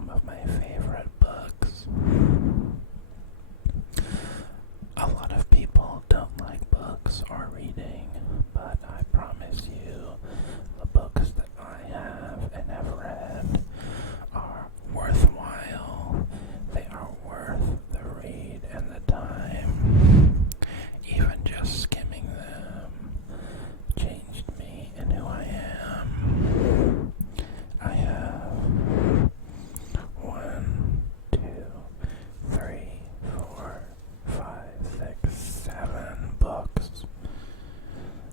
some of my favorite books. A lot of people don't like books or reading, but I promise you the books that I have and have read are worthwhile. They are worth the read and the time. Even just skimming them changed me and who I am. I have 1, 2, 3, 4, 5, 6, 7 books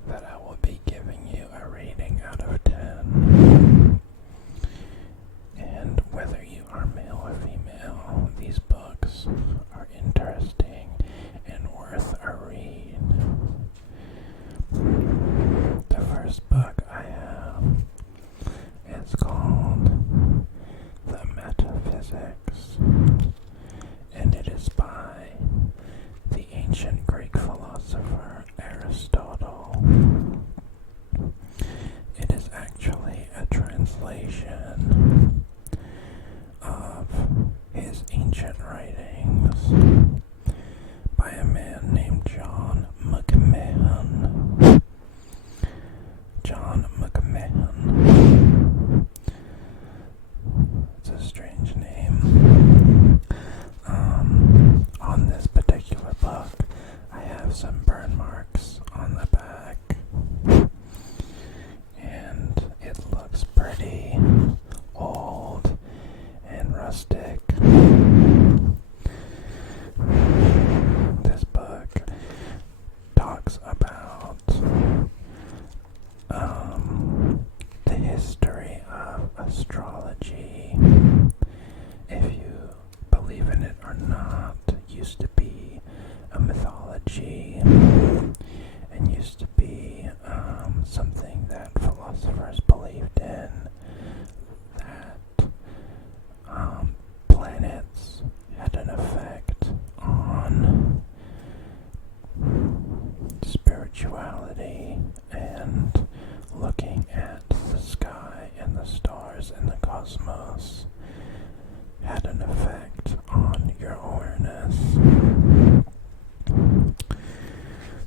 that I will be giving you a rating out of 10. And whether you are male or female, these books are interesting and worth a read. The first book I have is called The Metaphysics, and it is by the ancient Greek philosopher Aristotle. It is actually a translation of his ancient writings by a man named John McMahon. John McMahon. It's a strange name. On this particular book, I have some burn marks on the back, and it looks pretty old and rustic. This book talks about the history of astrology. If you believe in it or not, used to be a mythology and used to be something that philosophers believed in, that planets had an effect on spirituality, and looking at the sky and the stars and the cosmos had an effect on your awareness.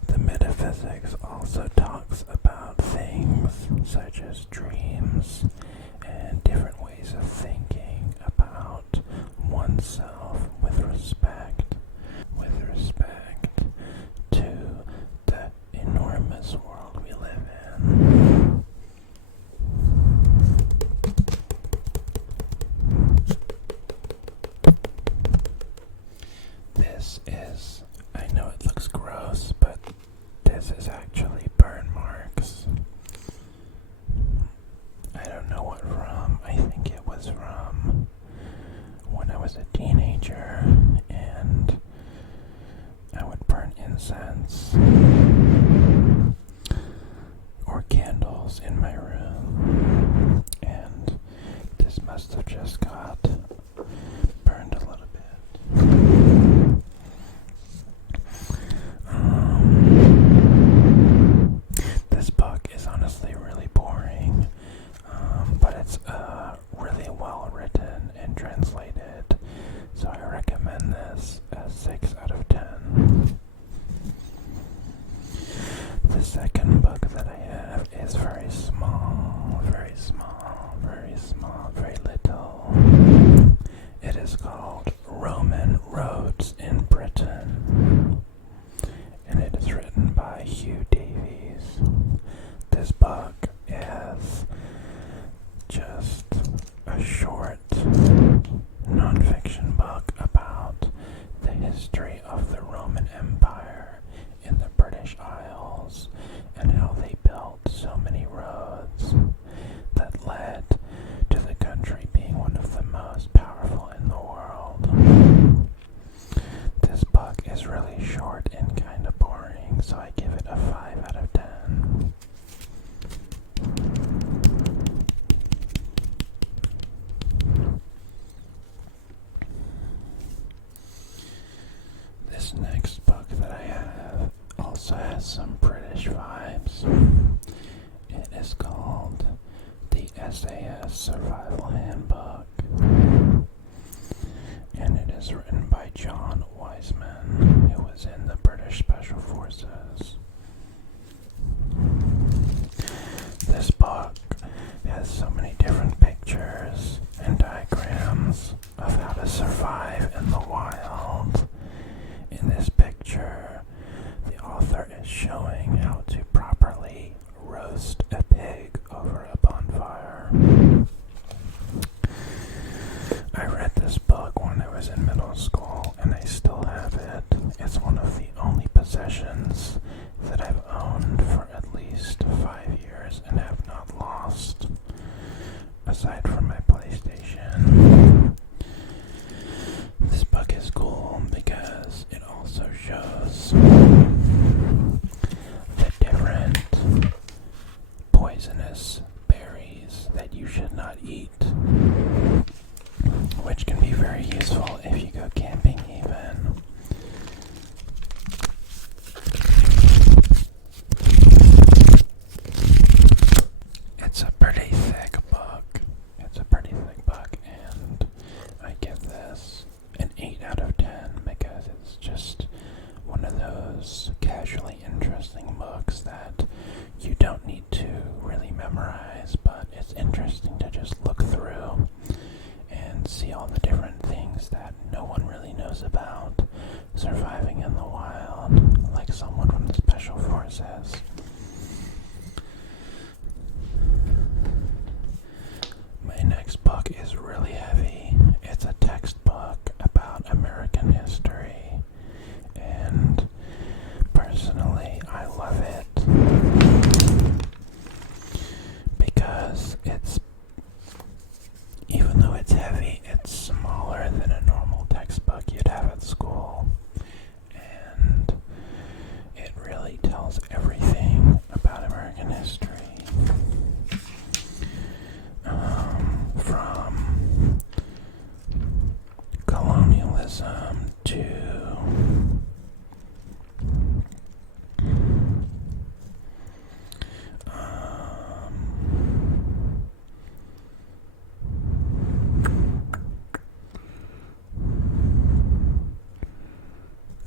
The metaphysics also talks about things such as dreams and different ways of thinking about oneself with respect to the enormous world we live in. This is, I know it looks gross, but this is actually burn marks. I don't know what from. I think it was from when I was a teenager and I would burn incense or candles in my room, and this must have just got burned a little bit. This book is honestly really boring, but it's really well written and translated, so I recommend this as 6 out of 10. The second book that I have is very small, very little. It is called Roman Roads in Britain, and it is written by Hugh Davies. This book is just a short non-fiction book about the history of the Roman Empire in the British Isles and how they built so many roads that led to the country being one of the most powerful in the world. This book is really short and kind of boring, so I give it a 5 out of 10. This next book that I have also has some British vibes. It is called The SAS Survival Handbook. is written by John Wiseman, who was in the British Special Forces. This book has so many different pictures and diagrams of how to survive in the wild. In this picture, the author is showing how to properly roast a pig over a bonfire. I read this book when I was in middle school, and I still have it. It's one of the only possessions that I've owned for at least 5 years and have not lost, aside from my PlayStation. This book is cool because it also shows the different poisonous berries that you should not eat, which can be very useful if you go camping even. It's a pretty thick book. And I give this an 8 out of 10 because it's just one of those casually interesting books that you don't need to really memorize, but it's interesting to just look through and see all the different things that no one really knows about surviving in the wild, like someone from the Special Forces. My next book is really heavy. It's a textbook about American history, and personally, I love it because even though it's heavy, it's smaller than a normal textbook you'd have at school, and it really tells everything about American history. From colonialism to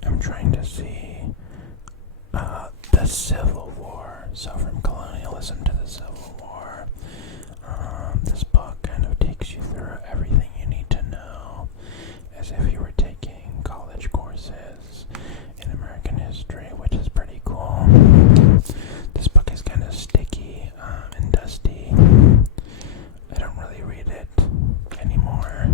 I'm trying to see the Civil War. So from colonialism to the Civil War. This book kind of takes you through everything you need to know, as if you were taking college courses in American history, which is pretty cool. This book is kind of sticky and dusty. I don't really read it anymore.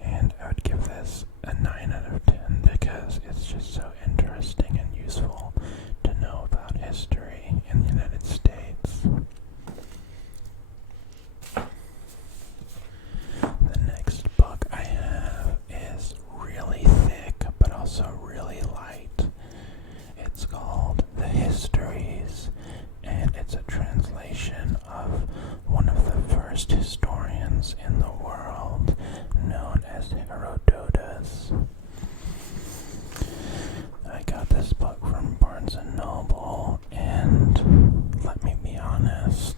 And I would give this a 9 out of 10 because it's just so interesting and useful to know about history in the United States. The next book I have is really thick but also really light. It's called The Histories, and it's a translation of one of the first historians in the world, known as Herodotus. I got this book from Barnes & Noble, and let me be honest,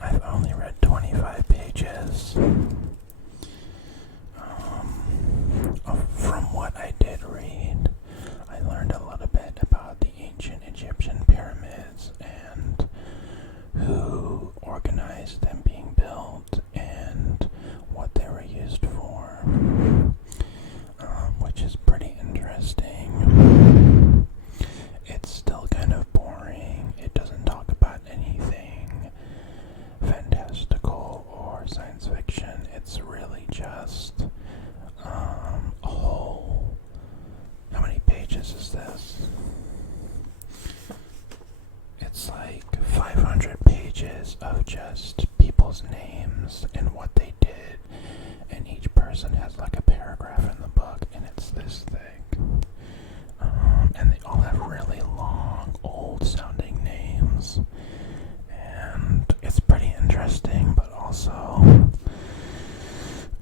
I've only read 25 pages. From what I did read, I learned a little bit about the ancient Egyptian pyramids and who organized them being built and what they were used for, which is pretty interesting. It's still kind of boring. It doesn't talk about anything fantastical or science fiction. It's really just a whole... How many pages is this? It's like 500 pages of just people's names and what they did, and each person has like a paragraph in the book, and it's this thick. And they all have really long, old-sounding names, and it's pretty interesting, but also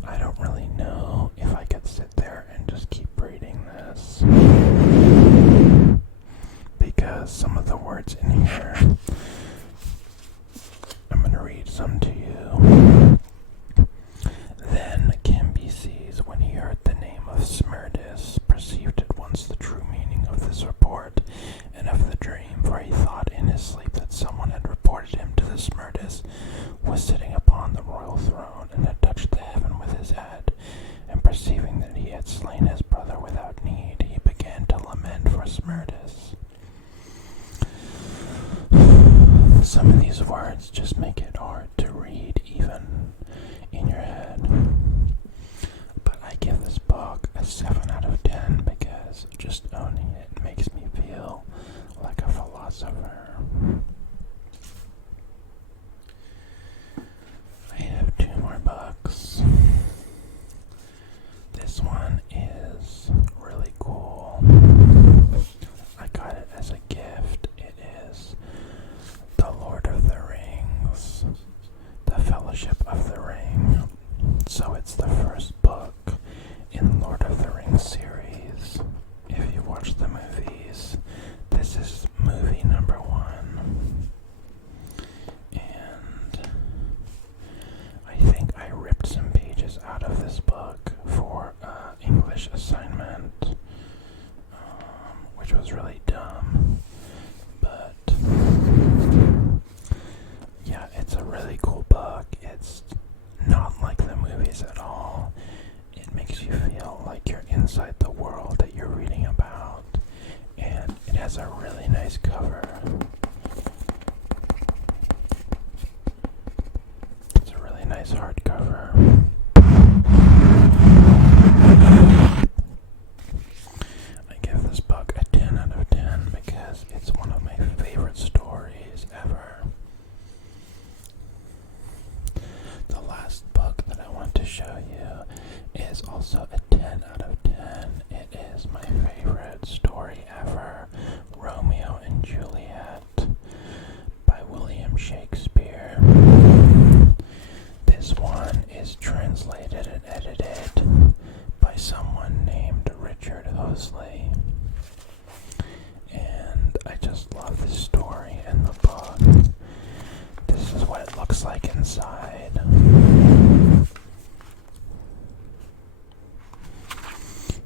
I don't really know if I could sit there and just keep reading this, because some of the words in here, I'm going to read some to you. Then tone. It makes me feel like a philosopher. I have two more books. This one is really cool. I got it as a gift. It is The Lord of the Rings, The Fellowship of the Ring. So it's the first book in Lord of the Rings series. If you watch the movies, this is movie number 1. And I think I ripped some pages out of this book for English assignment, which was really dumb. But yeah, it's a really cool book. It's not like the movies at all. It makes you feel like you're inside the world that you're reading about. And it has a really nice cover. It's a really nice hardcover. I give this book a 10 out of 10 because it's one of my favorite stories ever. The last book that I want to show you is also a 10 out of 10. It is my favorite story ever, Romeo and Juliet by William Shakespeare. This one is translated and edited by someone named Richard Hosley. And I just love this story and the book. This is what it looks like inside.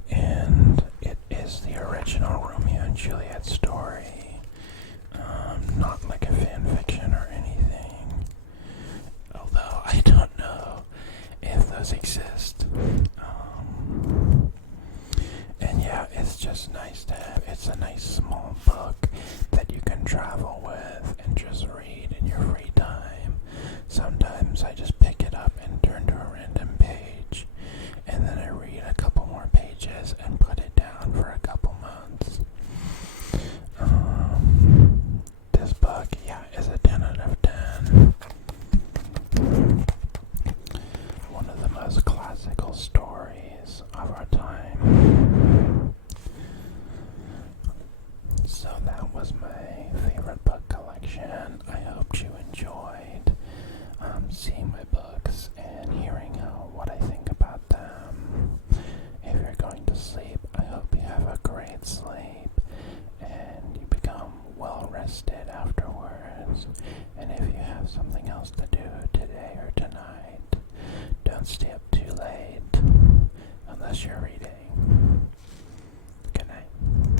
And it is the original Romeo and Juliet story. Not like a fan fiction or anything. Although I don't know if those exist. And yeah, it's just nice to have. It's a nice small book that you can travel with and just read in your free time. Sometimes I just pick it up and turn to a random page, and then I read a couple more pages and put it down for a couple months. This book, yeah, is a 10 out of 10. One of the most classical stories of our time. So that was my favorite book collection. I hope you enjoyed seeing my books and hearing what I think about them. If you're going to sleep, I hope you have a great sleep and you become well rested afterwards. And if you have something else to do today or tonight, don't stay up too late unless you're reading